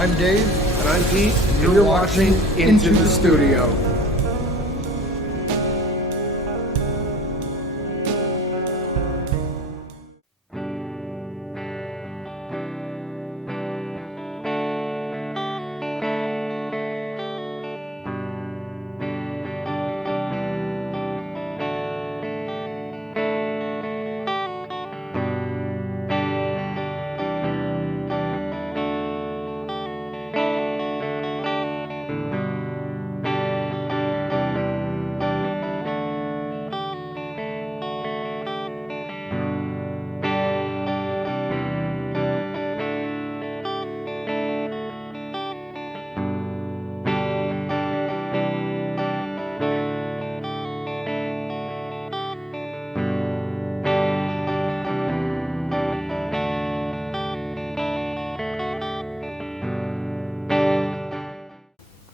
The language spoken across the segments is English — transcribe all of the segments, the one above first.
I'm Dave. And I'm Pete, and you're watching Into the Studio.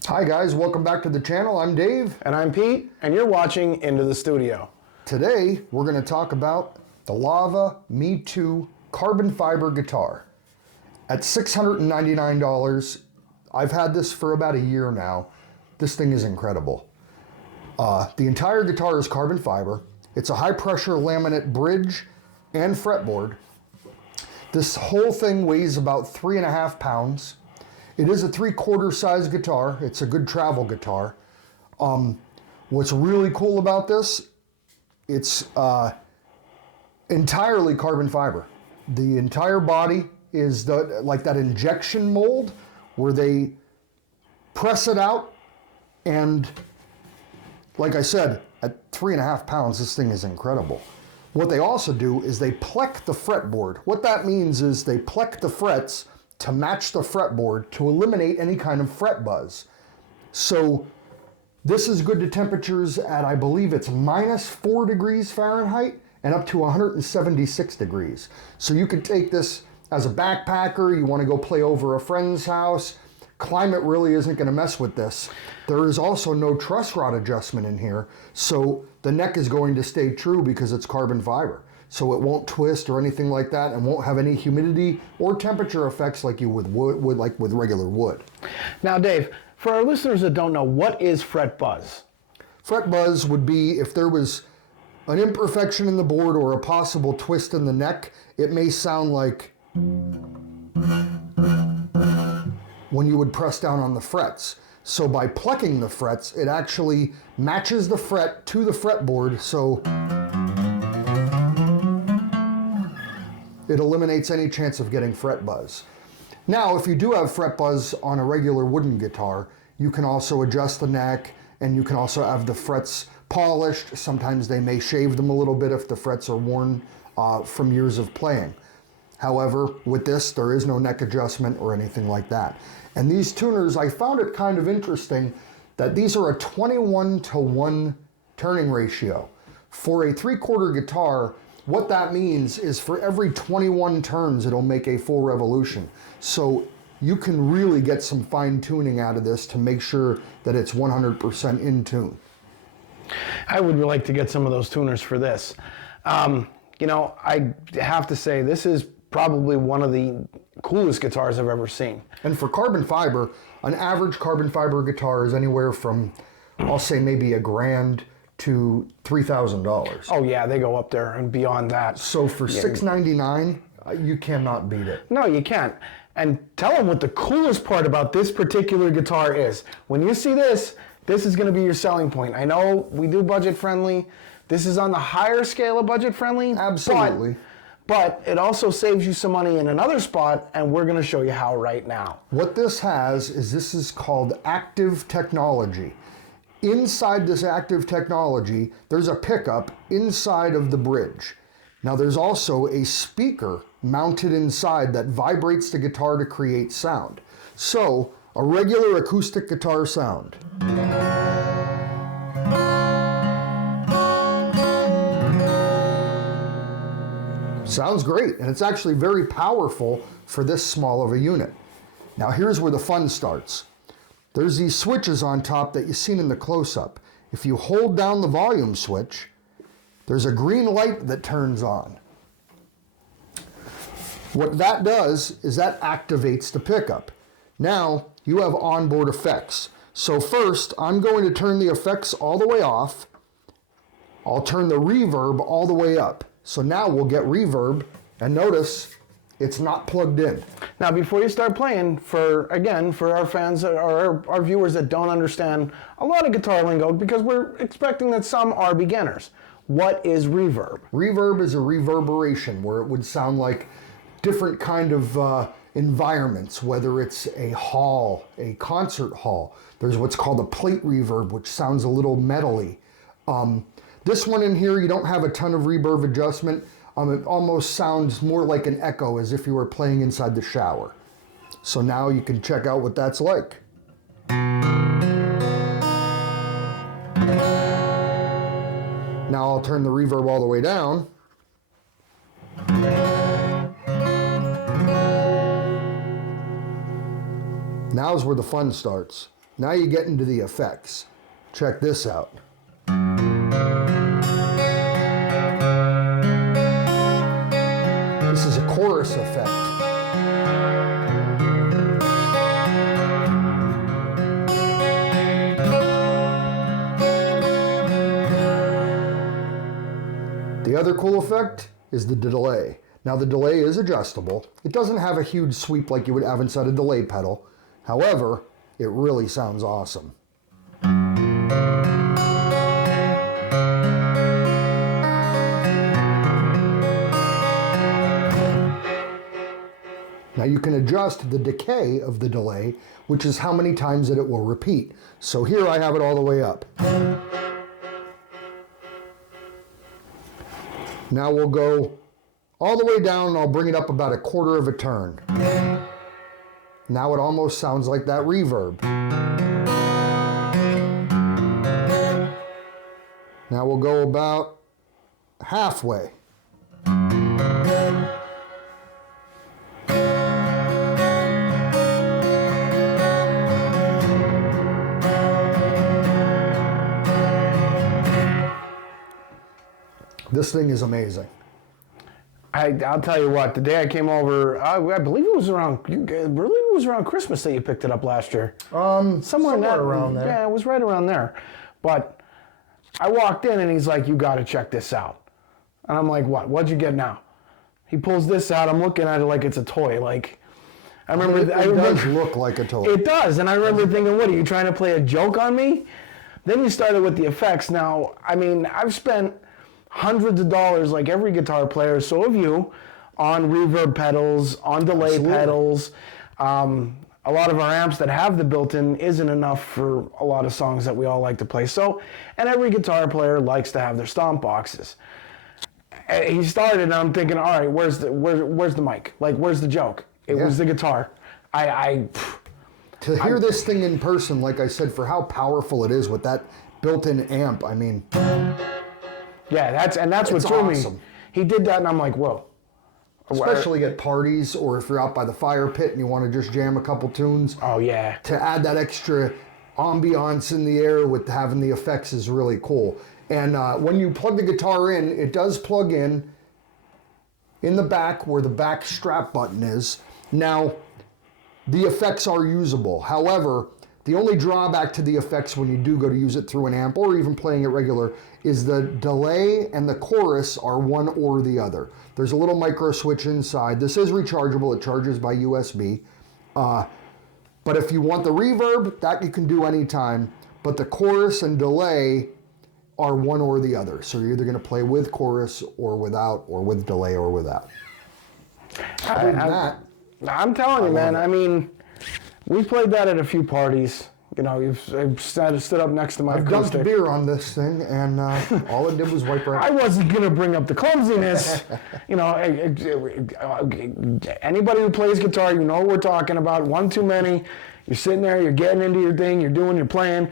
Hi guys, welcome back to the channel. I'm Dave. And I'm Pete, and you're watching Into the Studio. Today, we're going to talk about the Lava Me Too carbon fiber guitar. At $699, I've had this for about a year now. This thing is incredible. The entire guitar is carbon fiber. It's a high pressure laminate bridge and fretboard. This whole thing weighs about 3.5 pounds. It is a 3/4 size guitar. It's a good travel guitar. What's really cool about this, it's entirely carbon fiber. The entire body is like that injection mold where they press it out, and like I said, at 3.5 pounds, this thing is incredible. What they also do is they pleck the fretboard. What that means is they pleck the frets to match the fretboard to eliminate any kind of fret buzz. So this is good to temperatures at, I believe it's -4 degrees Fahrenheit and up to 176 degrees. So you could take this as a backpacker, you want to go play over a friend's house. Climate really isn't going to mess with this. There is also no truss rod adjustment in here, so the neck is going to stay true because it's carbon fiber. So it won't twist or anything like that, and won't have any humidity or temperature effects like you would like with regular wood. Now, Dave, for our listeners that don't know, what is fret buzz? Fret buzz would be if there was an imperfection in the board or a possible twist in the neck. It may sound like when you would press down on the frets. So by plucking the frets, it actually matches the fret to the fretboard, so it eliminates any chance of getting fret buzz. Now, if you do have fret buzz on a regular wooden guitar, you can also adjust the neck, and you can also have the frets polished. Sometimes they may shave them a little bit if the frets are worn from years of playing. However, with this, there is no neck adjustment or anything like that. And these tuners, I found it kind of interesting that these are a 21-to-1 turning ratio. For a 3/4 guitar, what that means is for every 21 turns, it'll make a full revolution. So you can really get some fine tuning out of this to make sure that it's 100% in tune. I would like to get some of those tuners for this. You know, I have to say, this is probably one of the coolest guitars I've ever seen. And for carbon fiber, an average carbon fiber guitar is anywhere from, I'll say maybe $1,000 to $3,000. Oh yeah, they go up there and beyond that. So for $699, you cannot beat it. No, you can't. And tell them what the coolest part about this particular guitar is. When you see this, this is going to be your selling point. I know we do budget friendly. This is on the higher scale of budget friendly. Absolutely. But it also saves you some money in another spot, and we're going to show you how right now. What this has is this is called active technology. Inside this active technology, there's a pickup inside of the bridge. Now there's also a speaker mounted inside that vibrates the guitar to create sound. So, a regular acoustic guitar sound. Sounds great, and it's actually very powerful for this small of a unit. Now here's where the fun starts. There's these switches on top that you've seen in the close-up. If you hold down the volume switch, there's a green light that turns on. What that does is that activates the pickup. Now you have onboard effects. So first, I'm going to turn the effects all the way off. I'll turn the reverb all the way up. So now we'll get reverb, and notice it's not plugged in. Now, before you start playing, for our fans or our viewers that don't understand a lot of guitar lingo, because we're expecting that some are beginners, what is reverb? Reverb is a reverberation where it would sound like different kind of environments, whether it's a hall, a concert hall. There's what's called a plate reverb, which sounds a little metally. This one in here, you don't have a ton of reverb adjustment. It almost sounds more like an echo, as if you were playing inside the shower. So now you can check out what that's like. Now I'll turn the reverb all the way down. Now's where the fun starts. Now you get into the effects. Check this out. This is a chorus effect. The other cool effect is the delay. Now the delay is adjustable. It doesn't have a huge sweep like you would have inside a delay pedal. However, it really sounds awesome. Now you can adjust the decay of the delay, which is how many times that it will repeat. So here I have it all the way up. Now we'll go all the way down and I'll bring it up about a quarter of a turn. Now it almost sounds like that reverb. Now we'll go about halfway. This thing is amazing. I'll tell you what. The day I came over, I believe it was around. Christmas that you picked it up last year. Somewhere around there. Yeah, it was right around there. But I walked in and he's like, "You got to check this out." And I'm like, "What? What'd you get now?" He pulls this out. I'm looking at it like it's a toy. Like I remember, it does look like a toy. It does, and I remember thinking, "What are you trying to play a joke on me?" Then you started with the effects. Now, I mean, I've spent hundreds of dollars, like every guitar player, so have you, on reverb pedals, on delay Absolutely. pedals. A lot of our amps that have the built-in isn't enough for a lot of songs that we all like to play. So, and every guitar player likes to have their stomp boxes. He started, and I'm thinking, all right, where's the mic? Like, where's the joke? It was the guitar. To hear this thing in person, like I said, for how powerful it is with that built-in amp, I mean... Yeah, that's what threw me. He did that, and I'm like, whoa. Especially at parties, or if you're out by the fire pit and you want to just jam a couple tunes. Oh, yeah. To add that extra ambiance in the air with having the effects is really cool. And when you plug the guitar in, it does plug in the back where the back strap button is. Now, the effects are usable. However, the only drawback to the effects when you do go to use it through an amp or even playing it regular is the delay and the chorus are one or the other. There's a little micro switch inside. This is rechargeable. It charges by USB. But if you want the reverb, that you can do anytime. But the chorus and delay are one or the other. So you're either going to play with chorus or without, or with delay or without. Other than that, I'm telling you, man. I mean, we played that at a few parties. You know, I've stood up next to my Acoustic. Dumped beer on this thing, and all it did was wipe right. I wasn't gonna bring up the clumsiness. You know, anybody who plays guitar, you know what we're talking about. One too many. You're sitting there, you're getting into your thing, you're playing.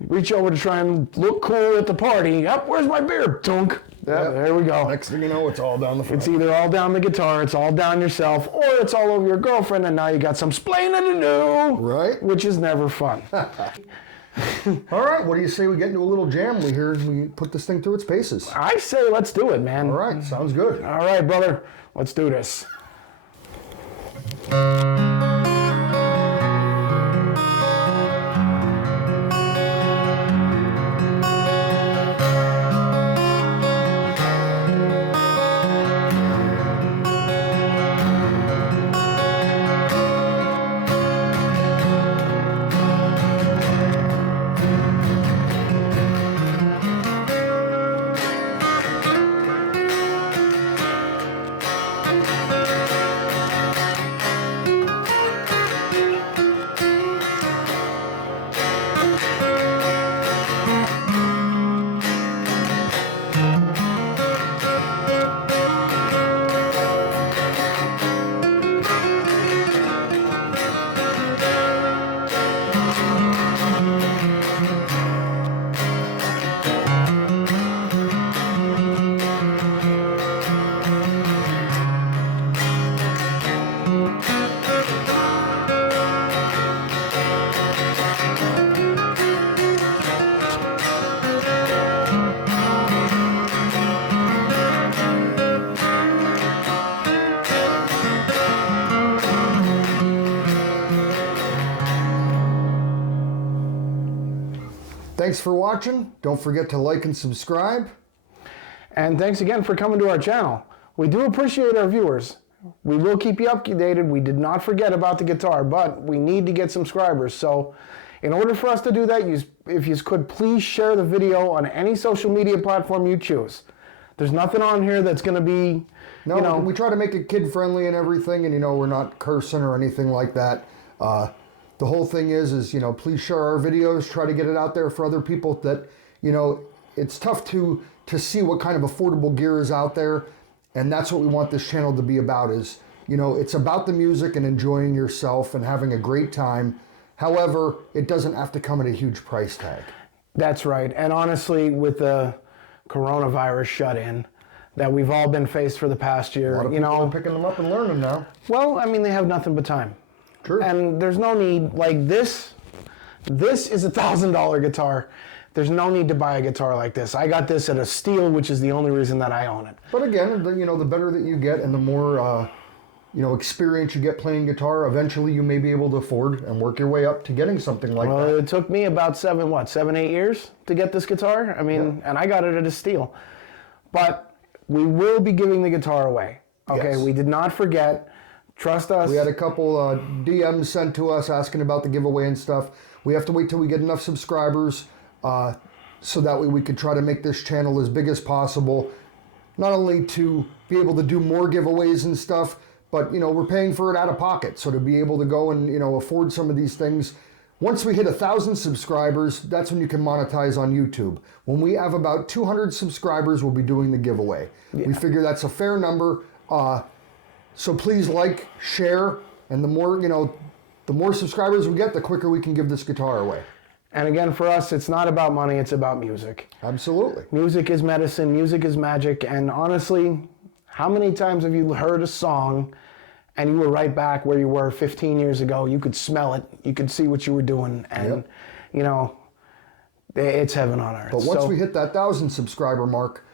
You reach over to try and look cool at the party. Yep, where's my beer? Dunk. Yep, there we go. Next thing you know, it's all down the front. It's either all down the guitar, it's all down yourself, or it's all over your girlfriend, and now you got some splaining to do. Right. Which is never fun. All right, what do you say we get into a little jam? We put this thing through its paces. I say let's do it, man. All right, sounds good. All right, brother, let's do this. Thanks for watching. Don't forget to like and subscribe. And thanks again for coming to our channel. We do appreciate our viewers. We will keep you updated. We did not forget about the guitar, but we need to get subscribers. So in order for us to do that, if you could please share the video on any social media platform you choose. There's nothing on here that's going to be, No, we try to make it kid-friendly and everything, and, we're not cursing or anything like that. The whole thing is, please share our videos, try to get it out there for other people that, it's tough to see what kind of affordable gear is out there, and that's what we want this channel to be about is, it's about the music and enjoying yourself and having a great time. However, it doesn't have to come at a huge price tag. That's right. And honestly, with the coronavirus shut-in that we've all been faced for the past year, A lot of people are picking them up and learning now. Well, I mean, they have nothing but time. True. And there's no need, like this is a $1,000 guitar. There's no need to buy a guitar like this. I got this at a steal, which is the only reason that I own it. But again, the better that you get and the more, experience you get playing guitar, eventually you may be able to afford and work your way up to getting something like that. Well, it took me about 7, 8 years to get this guitar. I mean, and I got it at a steal. But we will be giving the guitar away. Okay, Yes. We did not forget. Trust us. We had a couple DMs sent to us asking about the giveaway and stuff. We have to wait till we get enough subscribers so that way we could try to make this channel as big as possible. Not only to be able to do more giveaways and stuff, but we're paying for it out of pocket. So to be able to go and afford some of these things. Once we hit 1,000 subscribers, that's when you can monetize on YouTube. When we have about 200 subscribers, we'll be doing the giveaway. Yeah. We figure that's a fair number. So please like, share, and the more subscribers we get, the quicker we can give this guitar away. And again, for us, it's not about money, it's about music. Absolutely. Music is medicine, music is magic, and honestly, how many times have you heard a song and you were right back where you were 15 years ago? You could smell it, you could see what you were doing, and it's heaven on earth. But once we hit that 1,000 subscriber mark,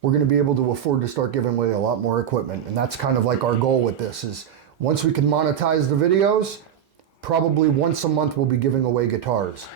we're going to be able to afford to start giving away a lot more equipment. And that's kind of like our goal with this is once we can monetize the videos, probably once a month we'll be giving away guitars.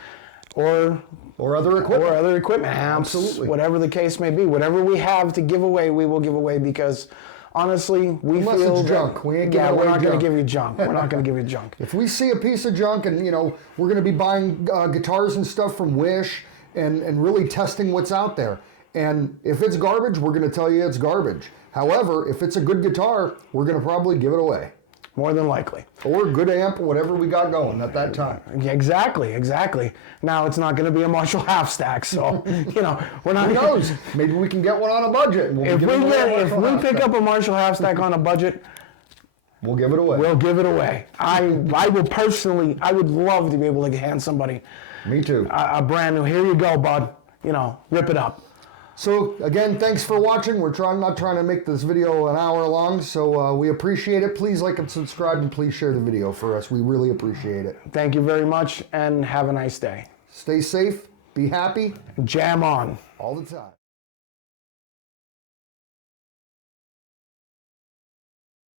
Or other equipment. Or other equipment, amps, absolutely. Whatever the case may be. Whatever we have to give away, we will give away because honestly, Unless feel it's junk. We ain't giving away we're not going junk. to give you junk. We're not going to give you junk. If we see a piece of junk and, we're going to be buying guitars and stuff from Wish and really testing what's out there. And if it's garbage, we're going to tell you it's garbage. However, if it's a good guitar, we're going to probably give it away. More than likely. Or a good amp, or whatever we got going at that time. Yeah, exactly. Now, it's not going to be a Marshall half stack, so, we're not... Who knows? Maybe we can get one on a budget. And if we pick up a Marshall half stack on a budget... We'll give it away. We'll give it away. I would love to be able to hand somebody... Me too. A brand new, here you go, bud. Rip it up. So again, thanks for watching. We're not trying to make this video an hour long, so we appreciate it. Please like and subscribe, and please share the video for us. We really appreciate it. Thank you very much, and have a nice day. Stay safe, be happy. Jam on. All the time.